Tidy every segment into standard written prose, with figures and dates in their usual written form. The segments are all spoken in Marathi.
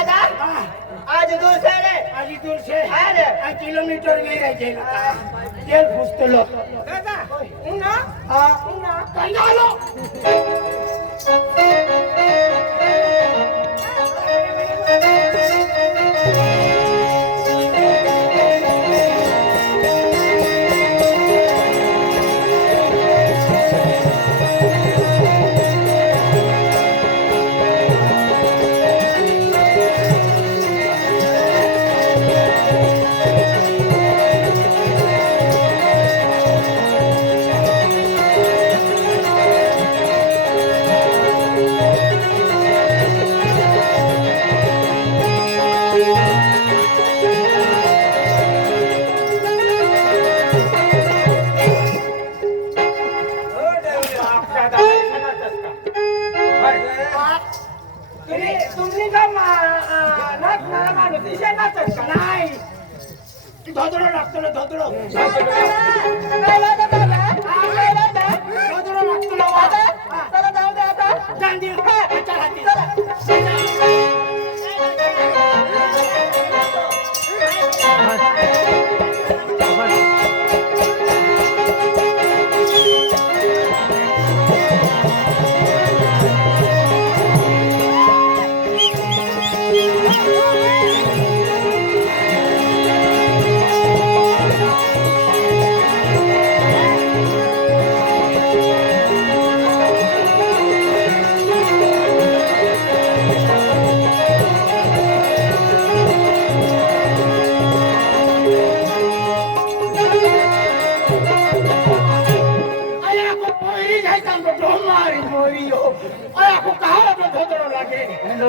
आज दूर से रे आजी दूर से अरे आ किलोमीटर नहीं रह जाएगा तेल फुसते लो दादा उना हाँ उना कंगा लो धोदरो लागतो ना धोदरो लागतो ना चला जाऊ दे आता गांधी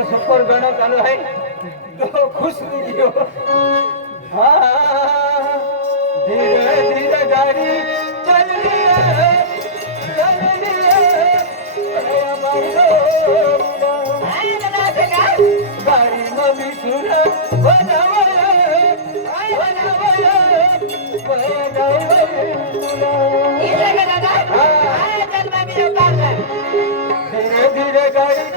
सुपर गाना चालू है तो खुश रहियो हाँ धीरे धीरे गाड़ी चल रही है गाड़ी में भी सुर धीरे धीरे गाड़ी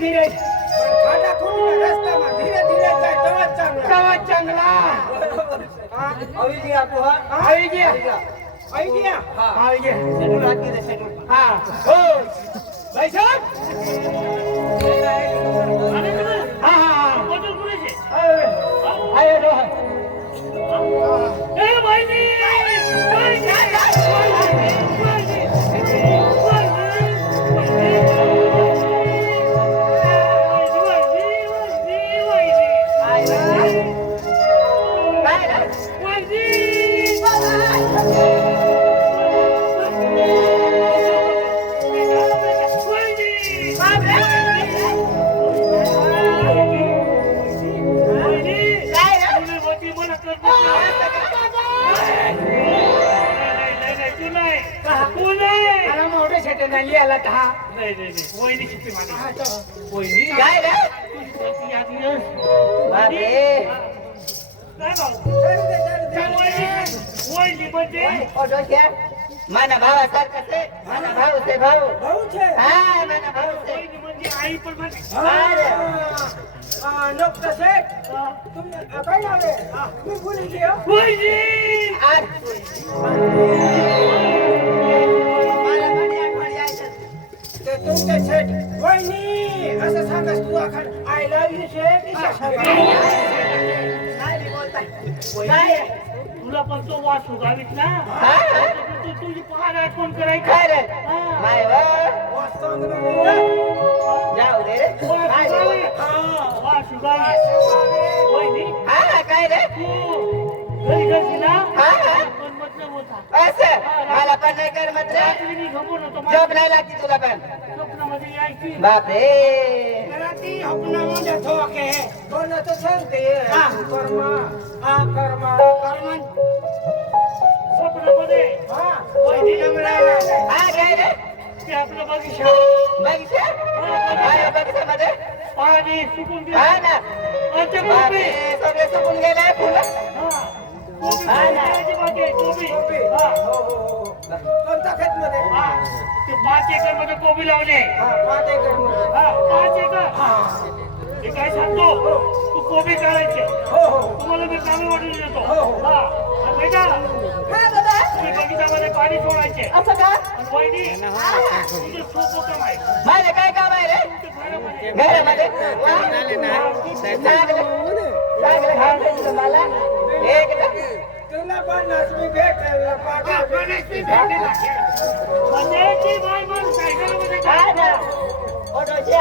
धीरे खाडा खोदून रस्त्याમાં ધીરે ધીરે જાય તો જ ચાંગલા गावात चांगला આવી ગયા આપણું હા આવી ગયા આવી ગયા હા આવી ગયા શેડ્યુલ રાખી દે શેડ્યુલ હા હો ભાઈ સાહેબ હા હા બોટલ પૂરી છે આયો રોહન એ ભાઈજી मला मोठे शेटे नाही आला हा काय रे बापरे ओ डोक्या माना भावासारखं ते माना भाऊ ते भाऊ ભાઉ છે हा माना भाऊ ते आई पण माझी ડોક્ટર સાહેબ તમને કઈ આવે હું ભૂલી ગયો आज मला म्हणे आठवण यायचं ते तुमचे सेट वहिनी असं सांगस तू अखंड आय लव्ह यू सेट काय रे बोलताय काय तुला पण तो वास उगावीत ना हा तुझी पहाड आठवण करायची काय रे माय वा जाऊ दे रे काय रे बोलताय? वास उगावी वहिनी हा काय रे तू घरी घरची ना हा हा पण मतलब होता असं मला पण नाही कर मत रे रात्री झोपून होतो जॉब नाही लागती तुला पण स्वप्नामध्ये यायची बापरे राती अपनामध्ये ठोके कोण तर सांगते कर्म कर्म स्वप्नामध्ये वहिनी हा काय रे ते आपलं बगीचा बघितलं काय बघितल्यामध्ये पाणी सुकून हा गेलं ना अच्छा बापरे कोबी सगळे सुकून गेले फुलं कोबी हा ना. कोबी हा कोणत्या खेत मध्ये हा ते 5 एकर मध्ये कोबी लावले हा 5 एकर मध्ये हा 5 एकर हे काय सांगतो तू कोबी काढायचे हो हो तुम्हाला मी कामे वाटून देतो हो, हो. हा आणि बेटा हा दादा तुम्ही बगीचामध्ये पाणी सोडायचे असं का आणि वहिनी तुझं सोपं काम आहे माझं काय काम आहे रे तुमच्या घरामध्ये घरामध्ये वा. चांगलं चांगलं घालतंय तुला मला एकदम तुला 50 मी भेटला म्हणजे ती बाई मग सायकलमध्ये काय ना ओ डोक्या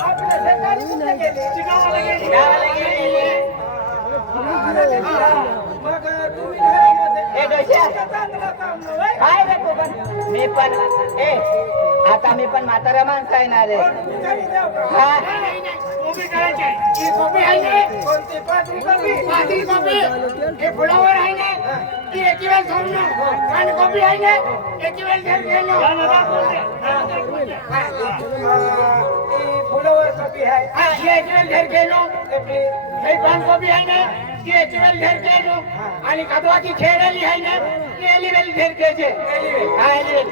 आपल्या शेताला कुठे गेले ती गावाला गेली गावाला गेली मग तुम्ही घरामध्ये ए डोक्या चांगलं काम नव्हे काय रे तू पण मी पण ए आता मी पण म्हातारा माणसं आहे ना रे घरी जाऊ का हा कोबी काढायचे ही कोबी आहे ना कोणती पातळी कोबी पातळी कोबी हे फुलावर आहे ना ती एक वेळ खाऊन ना आणि कोबी आहे ना एक वेळ घर घेऊन याला दाखवते याला दाखवते ही फुलावर कोबी आहे हा हे एक वेळ घर गेलो हे पान कोबी आहे ना ती एक वेळ घर गेलो आणि कदवाची खेळली आहे ना ती एलिवेल घर घ्यायचे हा एलिवेल.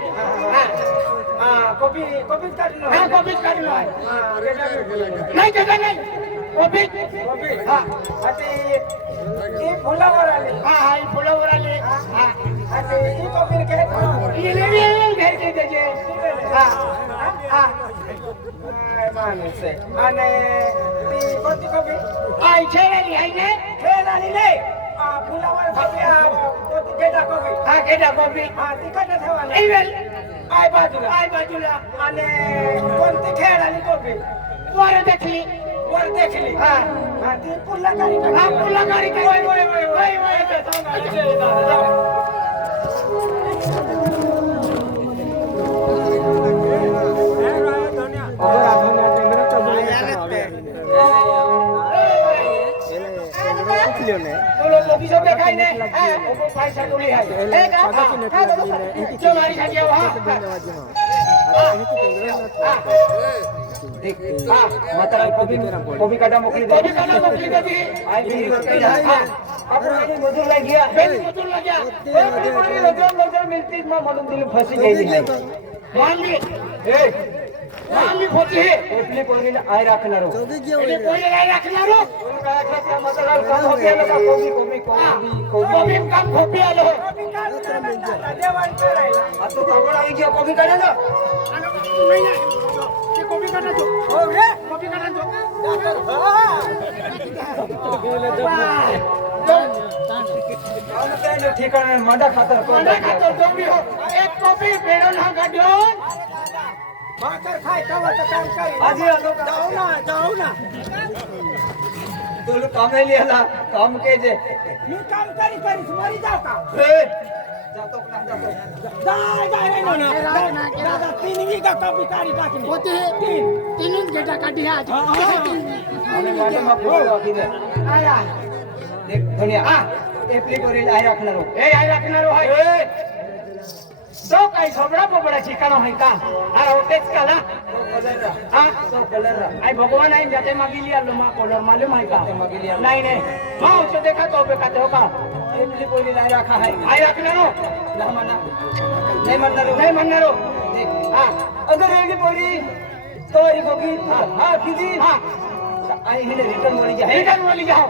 हा कोबी कोबीच काढलो हा कोबीच काढलो आहे नाही त्याचा नाही कोबी कोबी हा ते फुलावर आले हा हा ही फुलावर आले हा आणि ही कोबी घे एलिवेल घर घे त्याचे हा हा काय माणूस आहे आणि ती कोणती कोबी आई खेळाली आहे ना खेळाली नाही फुलावर कोबी कोणती गेटा कोबी हा गेटा कोबी हा ती कशा ठेवायला आय बाजूला आणि कोणती खेळाली कोबी वर देखली हा हा ती पुल्ला गाडी हा पुल्ला गाडी वय वय वय वय वय कोबी काटा मोकळी कोबी काटा मोकळी कधी मजूरला घ्या मजूरला घ्या मिळतील मग म्हणून दिली फसी गेली मानली आम्ही खोटी हे आपली पोरीला आय राखणारो એટલે કોઈ લઈ રાખનારો कोणी काय राखणार मतदार काम होते आलं का कोबी कोबी कोबी कोबी કોબી કામ ખોપી આલો आ तो कावड आई गयो कोबी काढे ना કોબી કાઢા તો હો રે કોબી કાઢા તો આમ તેને ठिकाणे मांडा खातर कोण મને ખાતો ડોબી હો એક કોબી પેડો ના કાઢ્યો ભાકર ખાય તવા તો કામ કરી આજે આલો જાઓ ના तुला कामे लिहाला काम के जे मी काम કરી મરી જાવ કા जातो का जातो દાદા તીન વીઘા કોબી કાઢી નાખી પોતે તીન જેટા કાઢી આજ અને વાડમાં ફોટો રાખી દે આયા દેખ ધનિયા એપલી પોરીला आय राखणारो એ આઈ રાખનારો હોય તો કઈ છોકરા પોપડા શીખાનો હોય કા આ ઓટેજ કા ના હા तो कलर आई भगवान आई जाते मागी लिया लो मां कॉलर मालूम है का मागी लिया। नहीं नहीं हां उसे देखा तो पे का होगा एपली पोरीला आय राखा है आई रखना रो ना मना नहीं म्हणणार नहीं मनना रो देख हां अगर एली पोरी तोरी गोगी हां किती हां आई हिने रिटर्न वळी जा रिटर्न वाली जाओ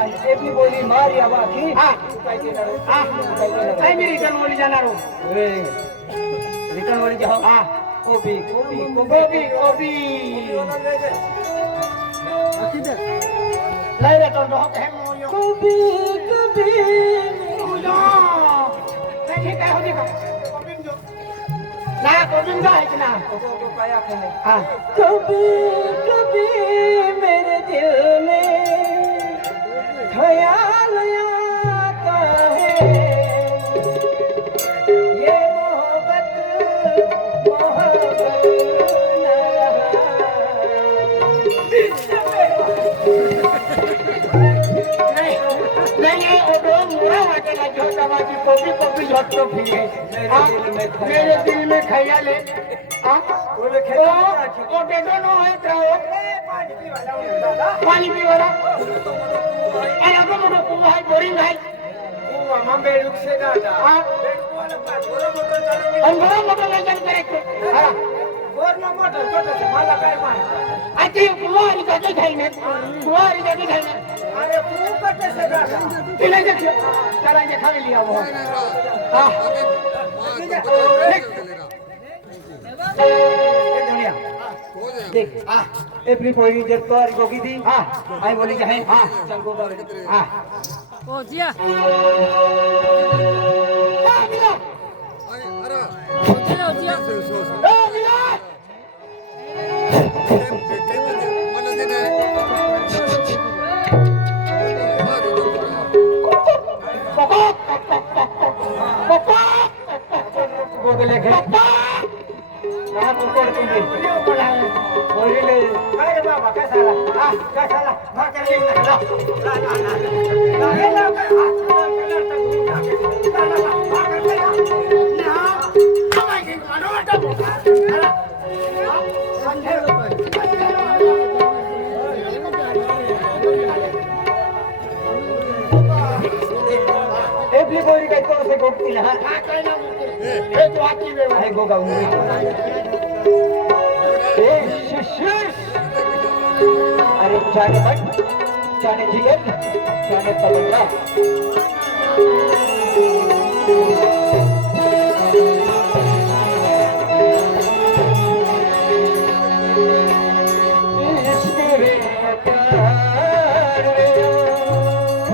आणि एपली पोरी मारी आवा की हां काय केलं हां नहीं मी रिटर्न वाली जाना रो ए रिटर्न वळी जा हां कोबी कोबी गोबी गोबी नहीं रे तो है मोयो कोबी कोबी मोयो नहीं काय होती का कोबी जो ना कोबी जो है कि ना को पाया खाने हां कभी कभी मेरे दिल में ख्याल आता है ये मोहब्बत मोहब्बत न नहीं वो दो मुरा वाटेला छोटा बाजी कोबी कोबी झटतो फिरे मेरे दिल में ख्याल है हां बोले वो बेटो नो है तो पानी पीवाला अरे अब मोटो कुआ है बोरिंग है कुआ मम्मे लुक से दादा हां हम बड़ा मोटो ले जान करे हां बोर में मोटो छोटो से माला काय पाए आती कुवारी का खाई ने कुवारी का खाई ने अरे कुआ कटे से दादा तिले देखियो चला ये खा लिया वो हां दुनिया देख एपली पोरी जब तोरी गोगी थी हां आई बोली जाए हां चल गोगा हां ओ जिया मिला ओ जिया ए मिला गोगले घे कहां पकड़ तुमने बोले अरे बाबा कैसा ला हां कैसा ला भाकर ले ना ला ला ला भाकर ले ना कमाई के मानो अटा समझे एपली पोरी काय तो से गोगती ना हां काय ना ए तो आती वे आहे गोगा उंगली ए शिशिश अरे जाने मत जाने जिगर जाने तबला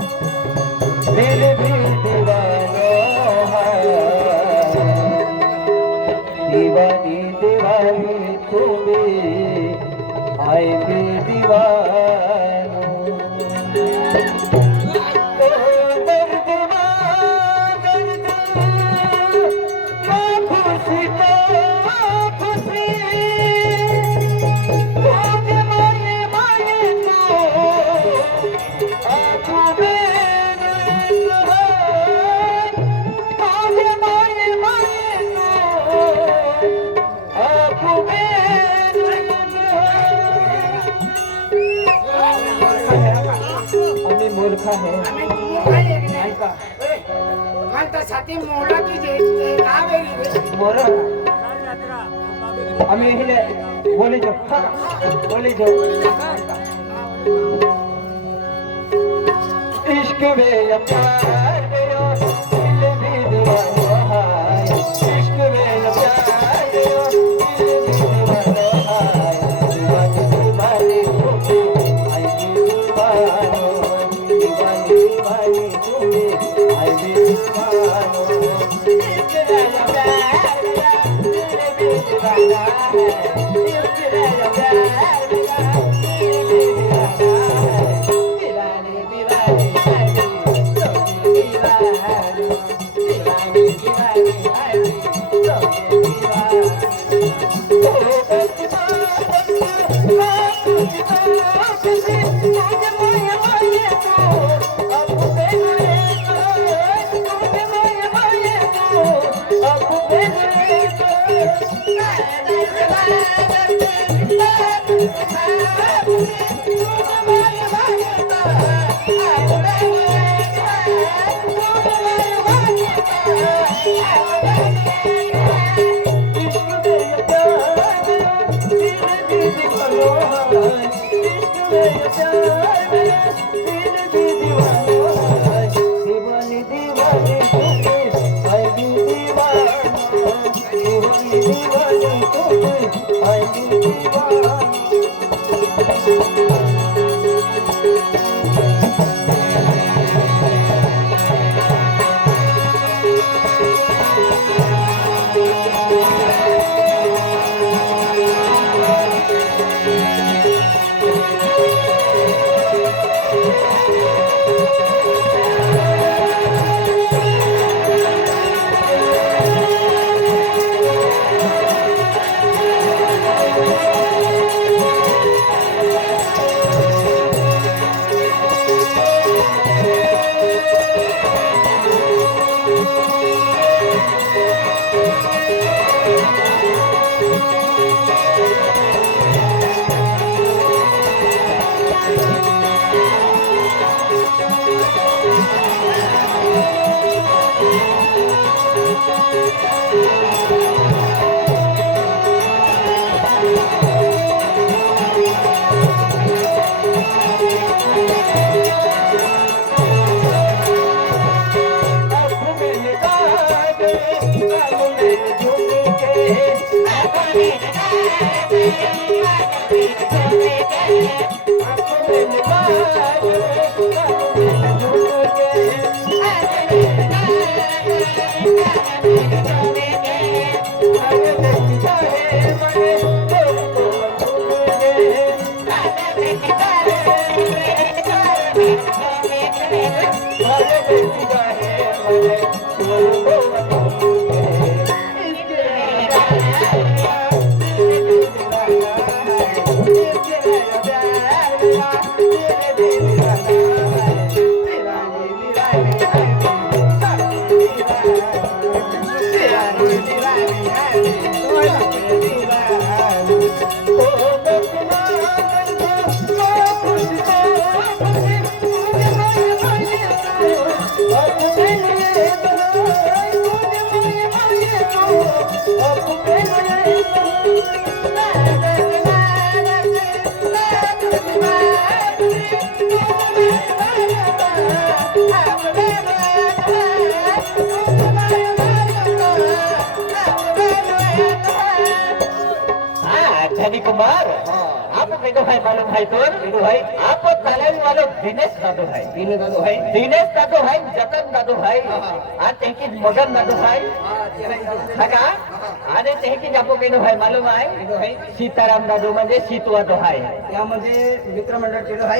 दिल भी दीवानो है दीवानी दीवानी तुम्हें आए भी दीवानो दर्द खुशी तो खुशी माने माने तो आप मूर्खा है छाती मोहला की जे का वेरी मोर हमें हिले बोले जो बोले जो इश्क में या प्यार में यो दिल भी दीवाना है इश्क में या प्यार में यो दिल भी दीवाना है दीवानी दीवानी तुम्हें आई दीवानो दीवानी दीवानी तुम्हें आई दीवानो इश्क में या प्यार में यो दिल भी दीवाना है इश्क में या प्यार में यो दिल भी दीवाना है दीवानी दीवानी धनी कुमार आप मेरे भाई मालूम है तो भाई आप तालाब वालों दिनेश दादू भाई दिनेश दादू भाई जतन दादू भाई आज तेकी मगन दादू भाई हका आणि तेकी आपको मेरे भाई मालूम आहे सीताराम दादू म्हणजे सीतवा दो भाई यामध्ये मित्रमंडळ केलं आहे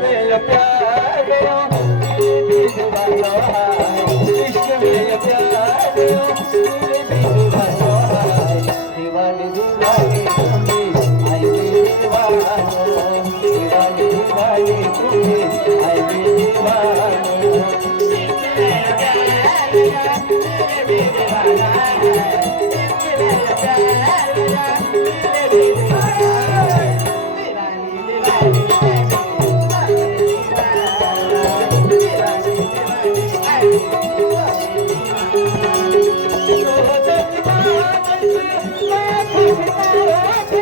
Oh,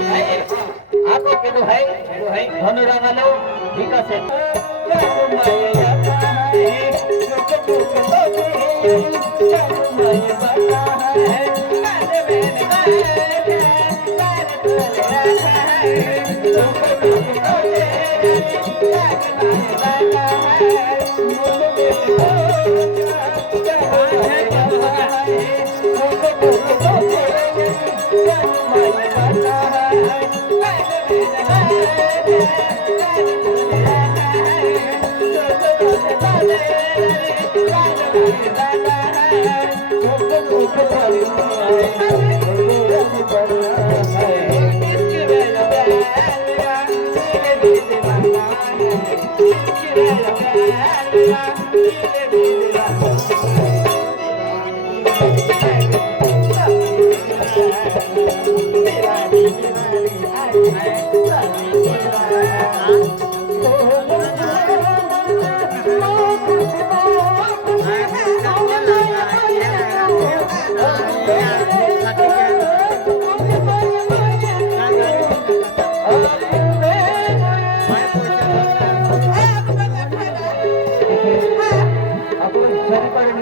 आपको केदो है धनुरांगालो ठीक আছে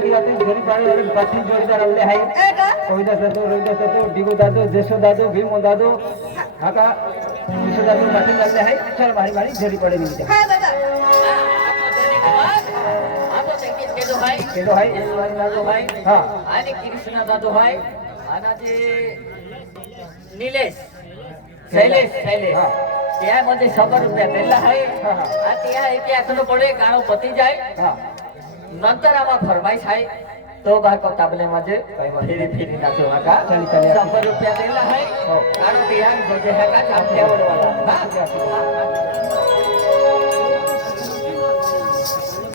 बाकी जोडीदार आपले आहे कविता दादू रविदास दादू डिगो दादू जेसो दादू भीम दादू काका विशू दादू माटी लागले आहे चल भारी भारी झरी पडे मिळते केदो आहे दादू आहे हा आणि कृष्ण दादू आहे आणि जे निलेश शैलेश हा त्यामध्ये 100 रुपया दिला आहे हा, हा. आणि त्या एक आखलो पडे गाणं पती जाय हा नंतर आम्हा फरमाईश आहे तो भाग ताबले माझे फिरी फिरी नाचू नका चली, चली. 100 रुपया दिला आहे हो. आणि बिहान गोजे है का आपल्यावर वाला हा